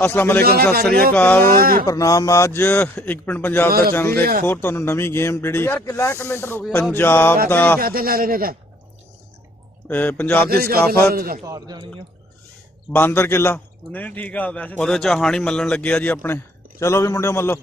अस्सलाम वालेकुम सत श्री अकाल जी प्रणाम। अज एक पिंड पंजाब दा चैनल ते एक होर तुहानूं नवीं गेम जिहड़ी पंजाब दी सकाफत बांदर किला ओहदे च हाणी मल्लण लगे जी अपने। चलो भी मुंडियो मल्लो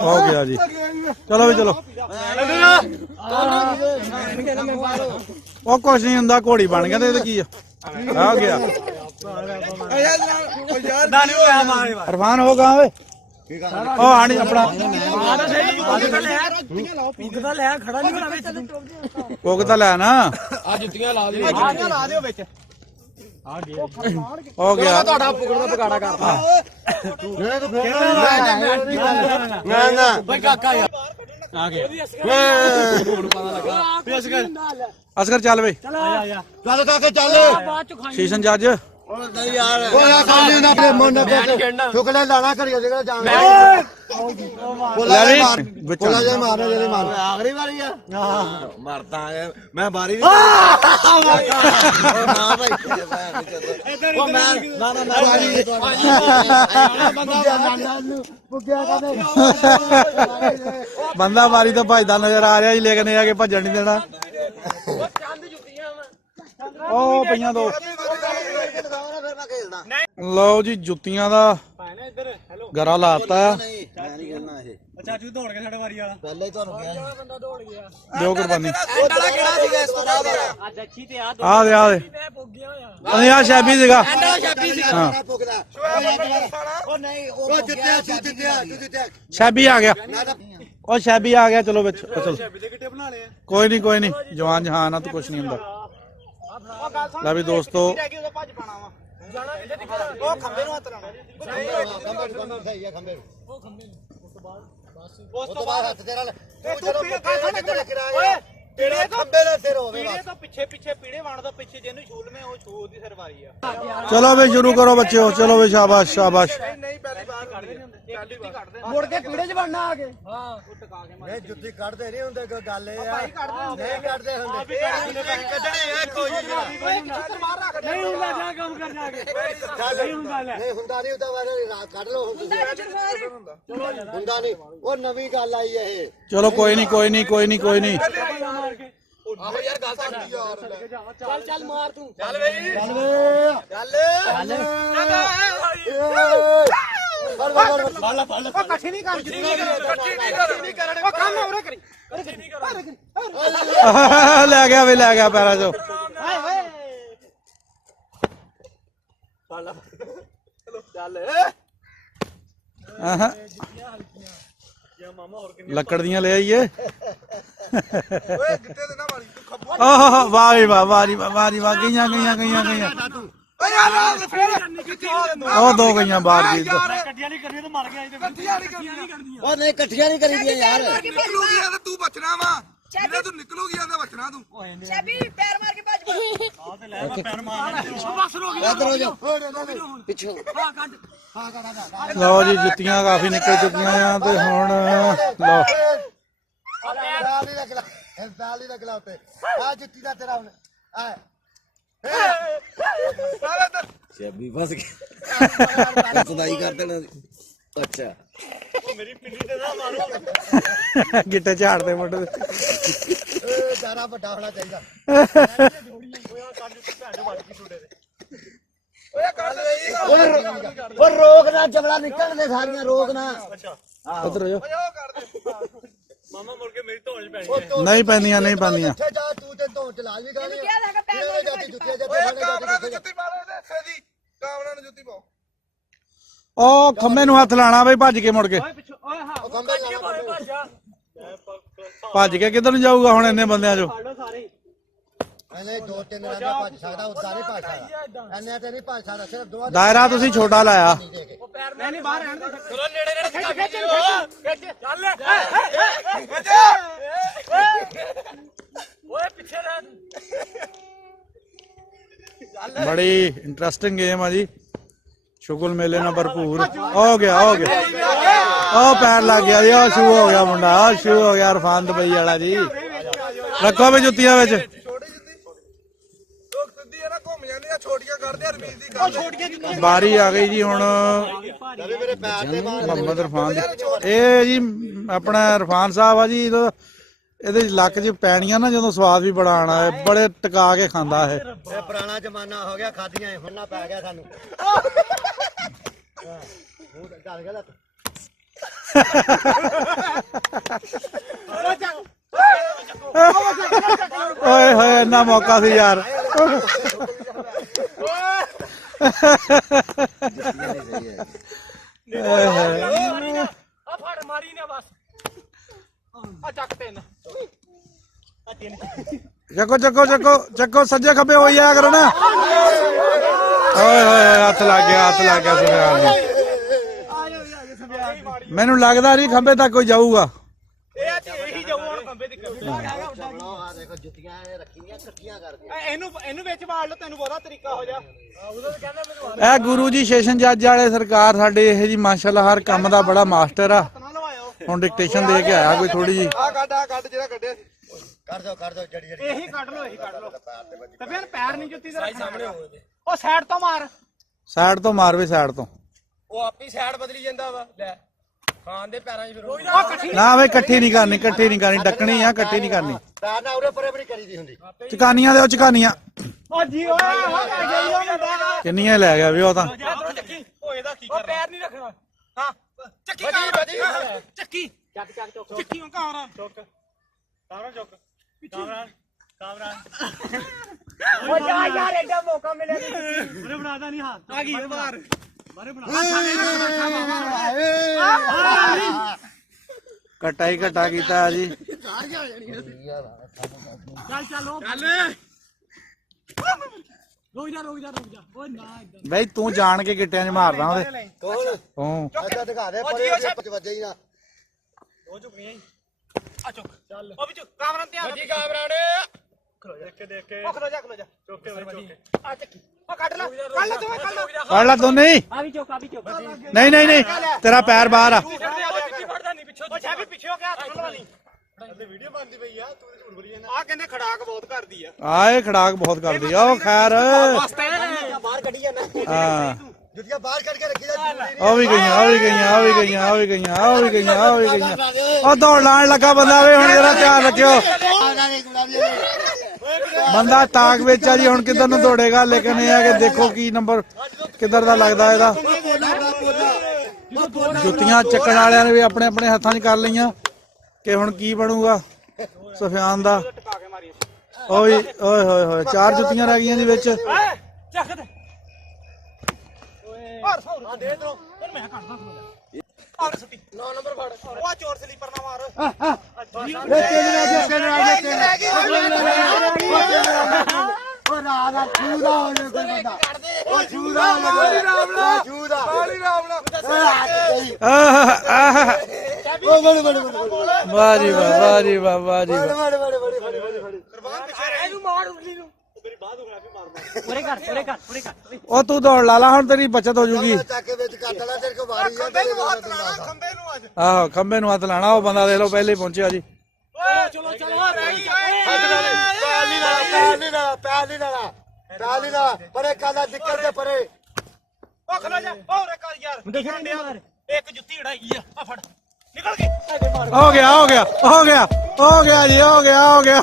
हो गया जी। चलो भी चलो वो कुछ नहीं हुंदा घोड़ी बन गया तो की आ गया। इरफान हो कहां वे ओ हाणी अपना पुगता लै ना हो गया। असगर चल बे शीशन जज बंदा बारी तो भजदा नजर आ रहा जी, लेकिन यह भजन नहीं देना। ओ पईयां दो लो जी जुत्तियां दा गरा लाता दो कुर्बानी आ शैबी सीगा शैबी आ गया और शैबी आ गया। चलो बच्चो चलो कोई नहीं जवान जहान आ तो कुछ नहीं होंदा। ला भी दोस्तों चलो भाई शुरू करो बच्चे हो। चलो भाई शाबाश शाबाश। जुत्ती कढ़दे नहीं हुंदे कोई गल नहीं कढ़दे नवी गल आई है। चलो कोई नहीं चल मार तू ले गया पैरा चो। लकड़ दियां ले आइए। वाह दो गई बाहर जी। नहीं कट्ठियां नहीं करी दियां यार। तू बचना वा तू निकलोगी बचना तू पैर मार के लो जी जुत्तियां काफी निकल चुकियां ते हुण लो शैबी फस गई कर देना। अच्छा मेरी पिंडी ते ना मारो गिट्टे झाड़ दे मुंडे सारा बड़ा होना चाहिए। रोक ना जबड़ा निकल दे सारियां रोक ना उधर हो मामा मुड़ के मेरी धौड़ पैनी नहीं पैंदियां नहीं पैंदियां। तू ते धौड़ चला भी गाली ओ खंबे नूं हथ लाना बई भज के मुड़ के भज के किधर नूं जाऊगा हुण इन्ने बंदियां चो। दायरा तुसीं छोटा लाया। बड़ी इंटरेस्टिंग गेम है जी। शुगल मेले में भरपूर हो गया ओ पैर लग गया जी। शू हो गया मुंडा शू हो गया इरफान दुबई वाला जी। रखो भी जुत्तियां ਕੱਢਦੇ ਰਮੀਜ਼ ਦੀ ਗੱਲ ਬਾਰੀ ਆ ਗਈ ਜੀ ਹੁਣ ਮੁਹੰਮਦ ਇਰਫਾਨ ਦੀ। ਇਹ ਜੀ ਆਪਣਾ ਇਰਫਾਨ ਸਾਹਿਬ ਆ ਜੀ, ਇਹਦੇ ਲੱਕ 'ਚ ਪੈਣੀਆਂ ਨਾ ਜਦੋਂ ਸਵਾਦ ਵੀ ਬੜਾ ਆਣਾ ਹੈ, ਬੜੇ ਟਿਕਾ ਕੇ ਖਾਂਦਾ ਇਹ। ਇਹ ਪੁਰਾਣਾ ਜ਼ਮਾਨਾ ਹੋ ਗਿਆ, ਖਾਦੀਆਂ ਹੁਣ ਨਾ ਪੈ ਗਿਆ ਸਾਨੂੰ। ਚੱਲ ਗਿਆ ਓਏ ਹੋਏ ਇੰਨਾ ਮੌਕਾ ਸੀ ਯਾਰ। ਚੱਕੋ ਚੱਕੋ ਚੱਕੋ ਚੱਕੋ, ਸੱਜੇ ਖੱਬੇ ਹੋਈ ਜਾਇਆ ਕਰੋ ਨਾ। ਓਏ ਹੋਏ ਹੱਥ ਲੱਗ ਗਿਆ, ਹੱਥ ਲੱਗ ਗਿਆ ਸੁਫਿਆਨ ਨੂੰ। ਮੈਨੂੰ ਲੱਗਦਾ ਨਹੀਂ ਖੰਬੇ ਤੱਕ ਕੋਈ ਜਾਊਗਾ। ਜੁੱਤੀਆਂ ਰੱਖੀਆਂ ਇਕੱਠੀਆਂ ਕਰਕੇ ਇਹਨੂੰ ਵਿੱਚ ਵਾੜ ਲਓ, ਤੈਨੂੰ ਬਹੁਤਾ ਤਰੀਕਾ ਹੋ ਜਾ। ਇਹ ਗੁਰੂ ਜੀ ਸੈਸ਼ਨ ਜੱਜ ਵਾਲੇ ਸਰਕਾਰ ਸਾਡੇ ਇਹ ਜੀ ਮਾਸ਼ਾਅੱਲਾ ਹਰ ਕੰਮ ਦਾ ਬੜਾ ਮਾਸਟਰ ਆ। ਹੁਣ ਡਿਕਟੇਸ਼ਨ ਦੇ ਕੇ ਆਇਆ ਕੋਈ ਥੋੜੀ ਜੀ। ਆ ਕੱਢ ਜਿਹੜਾ ਕੱਢਿਆ ਸੀ। ਕਰ ਦੋ ਜੜੀ ਇਹੀ ਕੱਢ ਲਓ, ਇਹੀ ਕੱਢ ਲਓ। ਤੇ ਫਿਰ ਪੈਰ ਨਹੀਂ ਜੁੱਤੀ ਦੇ ਸਾਹਮਣੇ ਹੋਵੇ। ਉਹ ਸਾਈਡ ਤੋਂ ਮਾਰ, ਸਾਈਡ ਤੋਂ ਮਾਰ ਵੀ, ਸਾਈਡ ਤੋਂ। ਉਹ ਆਪੀ ਸਾਈਡ ਬਦਲੀ ਜਾਂਦਾ ਵਾ। ਲੈ ਖਾਨ ਦੇ ਪੈਰਾਂ 'ਚ ਫਿਰ ਉਹ ਇਕੱਠੀ ਨਾ ਵੇ ਇਕੱਠੀ ਨਹੀਂ ਕਰਨੀ, ਇਕੱਠੀ ਨਹੀਂ ਕਰਨੀ, ਡੱਕਣੀ ਆ, ਇਕੱਠੀ ਨਹੀਂ ਕਰਨੀ। ਪੈਰ ਨਾਲ ਉਰੇ ਪਰੇ ਵੀ ਨਹੀਂ ਕਰੀਦੀ ਹੁੰਦੀ। ਚਕਾਨੀਆਂ ਦੇ ਉਹ ਚਕਾਨੀਆਂ ਉਹ ਜੀ ਓਏ ਹੋ ਗਿਆ। ਕਿੰਨੀਆਂ ਲੈ ਗਿਆ ਵੀ ਉਹ ਤਾਂ। ਚੱਕੀ ਉਹ ਇਹਦਾ ਕੀ ਕਰਨਾ? ਪੈਰ ਨਹੀਂ ਰੱਖਣਾ। ਹਾਂ ਚੱਕੀ ਕਾਮਰਾ, ਚੱਕੀ ਚੱਕ ਚੱਕੀ ਉਹ ਕਾਮਰਾ ਚੁੱਕ, ਕਾਮਰਾ ਚੁੱਕ, ਕਾਮਰਾ ਉਹ ਜਾ ਯਾਰ, ਐਡਾ ਮੌਕਾ ਮਿਲਿਆ ਨਹੀਂ। ਉਹਨੇ ਬਣਾਦਾ ਨਹੀਂ ਹੱਥ ਆ ਗਈ ਬਾਹਰ ਬਾਹਰ ਬਣਾ। ਕਟਾ ਹੀ ਕਟਾ ਕੀਤਾ ਜੀ। ਚੱਲ ਚੱਲ ਉਹ ਚੱਲ ਰੁਕ ਜਾ ਓਏ ਨਾ ਇਦਾਂ। ਬਈ ਤੂੰ ਜਾਣ ਕੇ ਗਿੱਟਿਆਂ 'ਚ ਮਾਰਦਾ ਉਹਦੇ। ਕੋਲ ਤੂੰ ਅੱਛਾ ਦਿਖਾ ਦੇ ਪਰੇ ਵਿੱਚ ਵੱਜੇ ਹੀ ਨਾ। ਉਹ ਝੁਕੀਆਂ ਹੀ ਆ ਚੁੱਕ ਚੱਲ। ਉਹ ਵੀ ਚੁੱਕ ਕਾਮਰਾ ਧਿਆਨ ਰੱਖੀ, ਕਾਮਰਾ ਨੇ ਖਲੋ ਜਾ ਦੇਖ ਕੇ। ਉਹ ਖਲੋ ਜਾ ਚੁੱਕ ਕੇ ਆ ਚੱਕੀ ਉਹ ਕੱਢ ਲੈ ਤੂੰ ਕੱਢ ਲੈ। ਫੜ ਲਾ ਦੋਨੇ ਹੀ। ਆ ਵੀ ਚੁੱਕ ਨਹੀਂ ਨਹੀਂ ਨਹੀਂ, ਤੇਰਾ ਪੈਰ ਬਾਹਰ ਆ। ਫੜਦਾ ਨਹੀਂ ਪਿੱਛੋਂ। ਉਹ ਛੇ ਵੀ ਪਿੱਛੇ ਹੋ ਗਿਆ, ਹੱਥ ਨਾਲ ਨਹੀਂ। ਵੀਡੀਓ ਬਣਦੀ ਪਈ ਆ, ਤੂੰ ਝੂਠ ਬੋਲੀ ਜਾਂਦਾ। ਆ ਕਹਿੰਦੇ ਖੜਾਕ ਬਹੁਤ ਕਰਦੀ ਆ। ਆ ਇਹ ਖੜਾਕ ਬਹੁਤ ਕਰਦੀ ਆ। ਉਹ ਖੈਰ ਬਾਹਰ ਕੱਢੀ ਜਾਂਦਾ। ਹਾਂ ਜੁੱਤੀਆਂ ਬਾਹਰ ਕੱਢ ਕੇ ਰੱਖੀ ਜਾ। ਉਹ ਵੀ ਗਈਆਂ, ਉਹ ਵੀ ਗਈਆਂ, ਉਹ ਵੀ ਗਈਆਂ, ਉਹ ਵੀ ਗਈਆਂ, ਉਹ ਵੀ ਗਈਆਂ, ਉਹ ਵੀ ਗਈਆਂ। ਉਹ ਦੌੜ ਲਾਣ ਲੱਗਾ ਬੰਦਾ ਵੇ, ਹੁਣ ਜਰਾ ਧਿਆਨ ਰੱਖਿਓ। ਬੰਦਾ ਤਾਕ ਵਿੱਚ ਆ ਜੀ, ਹੁਣ ਕਿੱਧਰ ਨੂੰ ਦੌੜੇਗਾ। ਲੇਕਿਨ ਇਹ ਆ ਕਿ ਦੇਖੋ ਕੀ ਨੰਬਰ ਕਿੱਧਰ ਦਾ ਲੱਗਦਾ ਇਹਦਾ। ਜੁੱਤੀਆਂ ਚੱਕਣ ਵਾਲਿਆਂ ਨੇ ਵੀ ਆਪਣੇ ਆਪਣੇ ਹੱਥਾਂ 'ਚ ਕਰ ਲਈਆਂ ਕਿ ਹੁਣ ਕੀ ਬਣੂਗਾ ਸੁਫਿਆਨ ਦਾ। ਓਏ ਓਏ ਹੋਏ ਹੋਏ, 4 ਜੁੱਤੀਆਂ ਰਹਿ ਗਈਆਂ ਜੀ ਵਿੱਚ। ਚੱਕ ਦੇ ਓਏ ਦੇ ਇਧਰੋਂ ਮੈਂ ਕੱਢਦਾ ਖਲੋ ਜਾ। ਸੁੱਟੀ 9 ਨੰਬਰ ਫੜ। ਉਹ ਚੋਰ ਸਲੀਪਰ ਨਾ ਮਾਰ। ਉਹ ਰਾਦਾ ਛੂਦਾ ਹੋ ਜੇ ਕੋਈ ਬੰਦਾ। ਉਹ ਛੂਦਾ ਕਾਲੀ ਰਾਮਲਾ, ਛੂਦਾ ਕਾਲੀ ਰਾਮਲਾ। ਉਹ ਬੜੇ ਵਾਹ ਜੀ ਵਾਹ, ਵਾਹ ਜੀ ਵਾਹ, ਵਾਹ ਜੀ ਵਾਹ। ਕੁਰਬਾਨ ਪਿੱਛੇ ਇਹਨੂੰ ਮਾਰ ਉਰਲੀ ਨੂੰ। ਮੇਰੀ ਬਾਹ ਦੁਖਣਾ ਵੀ ਮਾਰ ਉਰੇ ਕਰ। ਉਹ ਤੂੰ ਦੌੜ ਲਾ ਲਾ, ਹੁਣ ਤੇਰੀ ਬੱਚਤ ਹੋ ਜੂਗੀ। ਚੱਕ ਕੇ ਵਿੱਚ ਕੱਟ ਲੈ, ਤੇਰੇ ਕੋ ਵਾਰੀ ਆ। ਖੰਬੇ ਨੂੰ ਹੱਥ ਲਾਣਾ, ਖੰਬੇ ਨੂੰ ਅੱਜ। ਆਹੋ ਖੰਬੇ ਨੂੰ ਹੱਥ ਲਾਣਾ। ਉਹ ਬੰਦਾ ਦੇਖ ਲਓ ਪਹਿਲੇ ਹੀ ਪਹੁੰਚਿਆ ਜੀ। ਓਏ ਚਲੋ ਰਹਿ ਗਈ। ਪੈਰ ਨਹੀਂ ਲਾਣਾ ਪਰੇ ਕਾਲਾ ਦਿੱਕਤ ਦੇ ਪਰੇ। ਉਹ ਖਲੋ ਜਾ। ਉਹ ਰੇ ਕਰ ਯਾਰ। ਦੇਖਣ ਡਿਆ ਇੱਕ ਜੁੱਤੀ ਉਡਾਈ ਆ। ਆ ਫੜ ਨਿਕਲ ਗਈ। ਐਡੇ ਮਾਰ। ਹੋ ਗਿਆ ਹੋ ਗਿਆ ਹੋ ਗਿਆ ਹੋ ਗਿਆ ਜੀ, ਹੋ ਗਿਆ ਹੋ ਗਿਆ।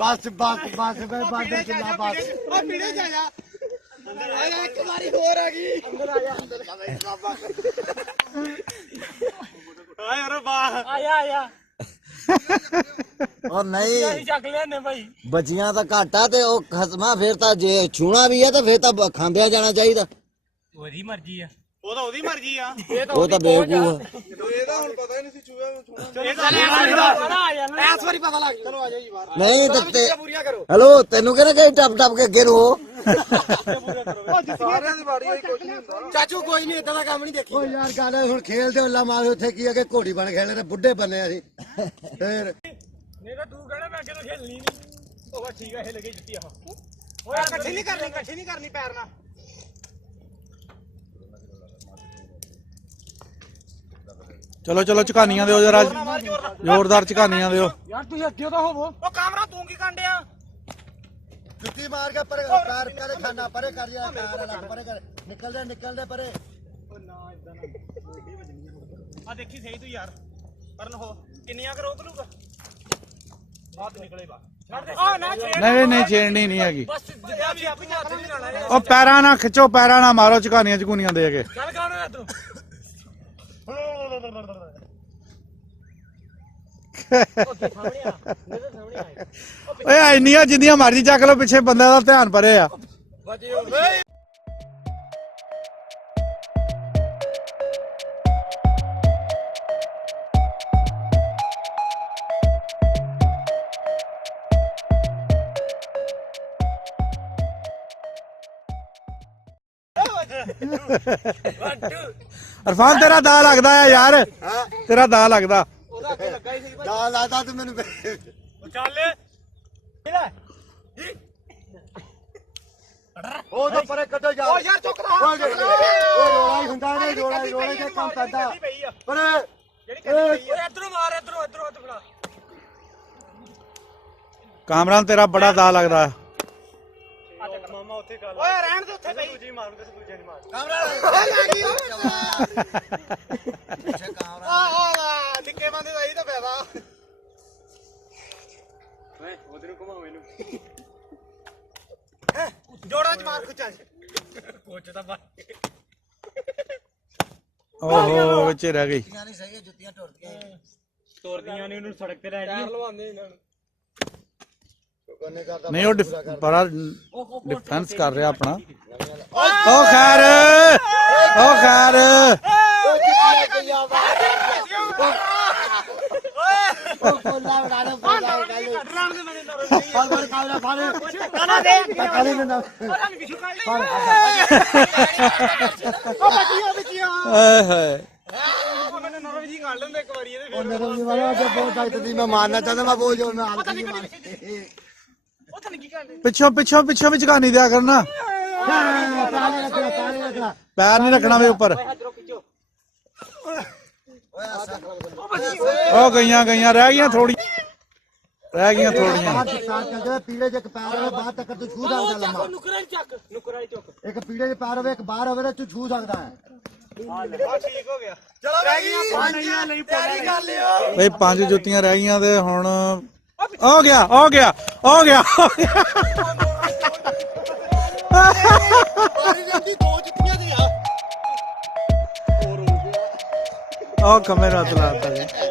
ਬਸ ਮੈਂ ਬਾਦਰ ਕਿੰਨਾ ਬਸ। ਉਹ ਪੀੜੇ ਜਾ ਜਾ। ਆਇਆ ਇੱਕ ਵਾਰੀ ਹੋਰ ਆ ਗਈ। ਅੰਦਰ ਆ ਜਾ। ਓਏ ਯਾਰ ਬਾਹ ਆਇਆ ਉਹ ਨਹੀਂ ਅਸੀਂ ਚੱਕ ਲੈਨੇ ਭਾਈ। ਬਚੀਆਂ ਤਾਂ ਘੱਟ ਆ ਤੇ ਉਹ ਖਸਮਾ ਫਿਰ ਤਾਂ ਜੇ ਛੂਣਾ ਵੀ ਆ ਤਾਂ ਫਿਰ ਤਾਂ ਖਾਂਦਿਆ ਜਾਣਾ ਚਾਹੀਦਾ। ਉਹਦੀ ਮਰਜ਼ੀ ਆ। ਉਹ ਤਾਂ ਉਹਦੀ ਮਰਜ਼ੀ ਆ ਉਹ ਤਾਂ ਬੇਵਕੂਫ ਆ। ਇਹਦਾ ਹੁਣ ਪਤਾ ਹੀ ਨਹੀਂ ਸੀ ਚੂਹਾ ਇਸ ਵਾਰੀ ਪਤਾ ਲੱਗ ਚਲੋ ਆ ਜਾਓ ਜੀ ਬਾਹਰ ਨਹੀਂ ਦਿੱਤੇ ਪੂਰੀਆਂ ਕਰੋ ਹੈਲੋ ਤੈਨੂੰ ਕਹਿੰਦਾ ਕਿ ਟੱਪ ਟੱਪ ਕੇ ਅੱਗੇ ਰੋ ਸਾਰਿਆਂ ਦੀ ਵਾਰੀ ਹੋਈ ਕੁਝ ਨਹੀਂ ਹੁੰਦਾ ਚਾਚੂ ਕੋਈ ਨਹੀਂ ਇਦਾਂ ਦਾ ਕੰਮ ਨਹੀਂ ਦੇਖੀ ਓ ਯਾਰ ਗੱਲ ਹੁਣ ਖੇਲਦੇ ਉੱਲਾ ਮਾਰੇ ਉੱਥੇ ਕੀ ਅਗੇ ਘੋੜੀ ਬਣ ਖੇਲਦੇ ਤੇ ਬੁੱਢੇ ਬੰਨੇ ਅਸੀਂ ਫੇਰ ਨਹੀਂ ਤਾਂ ਤੂੰ ਕਹਿਣਾ ਮੈਂ ਅੱਗੇ ਤੋਂ ਖੇਲਣੀ ਨਹੀਂ ਉਹ ਬਸ ਠੀਕ ਆ ਇਹ ਲੱਗੇ ਜੁੱਤੀ ਆਹ ਓਏ ਇਕੱਠੀ ਨਹੀਂ ਕਰਨੀ ਪੈਰ ਨਾਲ ਚਲੋ ਚਲੋ ਝਕਾਨੀਆਂ ਦਿਓ ਜਰਾ ਜ਼ੋਰਦਾਰ ਝਕਾਨੀਆਂ ਦਿਓ ਯਾਰ ਤੁਸੀਂ ਅੱਗੇ ਤਾਂ ਹੋਵੋ ਉਹ ਕਾਮਰਾ ਤੂੰ ਕੀ ਕਾਂਡਿਆ ਜੁੱਤੀ ਮਾਰ ਕੇ ਪਰੇ ਪੈਰ ਕਰੇ ਖਾਣਾ ਪਰੇ ਕਰ ਜਾ ਪੈਰ ਲੱਗ ਪਰੇ ਕਰ ਨਿਕਲਦੇ ਪਰੇ ਆ ਦੇਖੀ ਸਹੀ ਤੂੰ ਯਾਰ ਕਰਨ ਹੋ ਕਿੰਨੀਆਂ ਕੁ ਰੋਕ ਲੂਗਾ ਬਾਤ ਨਿਕਲੇ ਬਾ ਛੱਡ ਦੇ ਆ ਨਾ ਛੇੜ ਨਹੀਂ ਛੇੜਨੀ ਨਹੀਂ ਹੈਗੀ ਬਸ ਜਿੱਦਾਂ ਵੀ ਆਪਣੀ ਹੱਥ ਨਹੀਂ ਲਾਣਾ ਉਹ ਪੈਰਾਂ ਨਾਲ ਖਿੱਚੋ ਪੈਰਾਂ ਨਾਲ ਮਾਰੋ ਝਕਾਨੀਆਂ ਝਕੂਨੀਆਂ ਦੇ ਕੇ ਚੱਲ ਕਾਣੋ ਇਧਰੋਂ ਓਏ ਇੰਨੀਆਂ ਜਿੰਨੀਆਂ ਮਰਜ਼ੀ ਚੱਕ ਲਓ ਪਿੱਛੇ ਬੰਦੇ ਦਾ ਧਿਆਨ ਪਰੇ ਆ ਅਰਫਾਨ ਤੇਰਾ ਦਾ ਲੱਗਦਾ ਆ ਯਾਰ ਤੇਰਾ ਦਾ ਲੱਗਦਾ ਉਹਦਾ ਅੱਗੇ ਲੱਗਾ ਹੀ ਸੀ ਦਾ ਲਾਦਾ ਤੂੰ ਮੈਨੂੰ ਚੱਲ ਕਿਹੜਾ ਉਹ ਤਾਂ ਪਰੇ ਕੱਢੋ ਜਾ ਓ ਯਾਰ ਚੁੱਕ ਲਾ ਉਹ ਰੋਲਾ ਹੀ ਹੁੰਦਾ ਨੇ ਰੋਲੇ ਦੇ ਕੰਮ ਕਰਦਾ ਪਰੇ ਓਏ ਇਧਰੋਂ ਮਾਰ ਇਧਰੋਂ ਹੱਥ ਫੜਾ ਕਾਮਰਾਨ ਤੇਰਾ ਬੜਾ ਦਾ ਲੱਗਦਾ ਮਾਮਾ ਉੱਥੇ ਗੱਲ ਓਏ ਰਹਿਣ ਦੇ ਉੱਥੇ ਪਈ ਦੂਜੀ ਮਾਰੂ ਕਿਸੇ ਦੂਜੇ ਨਹੀਂ ਮਾਰ ਆ ਨਿੱਕੇ ਬੰਦੇ ਦਾ ਹੀ ਤਾਂ ਫਾਇਦਾ ਓਏ ਉਧਰ ਨੂੰ ਘੁਮਾਓ ਇਹਨੂੰ ਜੋੜਾਂ ਚ ਮਾਰ ਖੁੱਚਾਂ ਚ ਕੋਚ ਤਾਂ ਬਾਹਰ ਓਹੋ ਵਿੱਚ ਰਹਿ ਗਈ ਨਹੀਂ ਸਹੀ ਜੁੱਤੀਆਂ ਟੁੱਟਦੀਆਂ ਤੋਰਦੀਆਂ ਨੇ ਉਹਨੂੰ ਸੜਕ ਤੇ ਲੈ ਜੀ ਲਵਾਉਂਦੇ ਇਹਨਾਂ ਨੂੰ ਨਹੀਂ ਉਹ ਬੜਾ ਡਿਫੈਂਸ ਕਰ ਰਿਹਾ ਆਪਣਾ ਓ ਖੈਰ ਬੋਲਾ ਬਣਾ ਲਓ ਬੋਲਾ ਰਣ ਦੇ ਮੈਨੂੰ ਨਰੋ ਫੜ ਕਾਵਰਾ ਫੜ ਕਾਨਾ ਦੇ ਖਾਲੀ ਨਾ ਰਣ ਕਿਛੂ ਕਰ ਲਈ ਫੜ ਓ ਬੱਚੀਆਂ ਏ ਹਾਏ ਉਹ ਮੈਨੂੰ ਨਰੋ ਜੀ ਕਰ ਲੈਂਦੇ ਇੱਕ ਵਾਰੀ ਇਹਦੇ ਉਹ ਨਰਮ ਵਾਲਾ ਜੇ ਬਹੁਤ ਟਾਈਟ ਦੀ ਮੈਂ ਮਾਰਨਾ ਚਾਹੁੰਦਾ ਮੈਂ ਬੋਲ ਜੋ ਮੈਂ ਹਾਲ ਉਹ ਤਾਂ ਨਹੀਂ ਕੀ ਕਰਦੇ ਪਿੱਛੋਂ ਵੀ ਝਕਾਨੀ ਦਿਆ ਕਰਨਾ ਪਾਣੀ ਰੱਖਣਾ ਪੈਰ ਨਹੀਂ ਰੱਖਣਾ ਵੇ ਉੱਪਰ ਇਧਰੋਂ ਖਿੱਚੋ ਉਹ ਗਈਆਂ ਰਹਿ ਗਈਆਂ ਥੋੜੀਆਂ ਪੀਲੇ ਜੇ ਪੈਰ ਹੋਵੇ ਬਾਹਰ ਤੱਕ ਤੂੰ ਛੂ ਸਕਦਾ ਲੰਮਾ ਨੁਕਰ ਵਾਲੀ ਚੁੱਕ ਇੱਕ ਪੀਲੇ ਜੇ ਪੈਰ ਹੋਵੇ ਇੱਕ ਬਾਹਰ ਹੋਵੇ ਤੇ ਤੂੰ ਛੂ ਸਕਦਾ ਹੈ ਆ ਠੀਕ ਹੋ ਗਿਆ ਚਲੋ ਰਹਿ ਗਈਆਂ ਪੰਜ ਨਹੀਂ ਤਿਆਰੀ ਕਰ ਲਿਓ ਬਈ 5 ਜੁੱਤੀਆਂ ਰਹਿ ਗਈਆਂ ਤੇ ਹੁਣ ਹੋ ਗਿਆ ਪਾਰੀ ਰਹਿੰਦੀ ਦੋ ਜੁੱਤੀਆਂ ਦੀ ਆ ਉਹ ਕਮਰੇ ਨਾਲ ਲਾਤਾ ਜੀ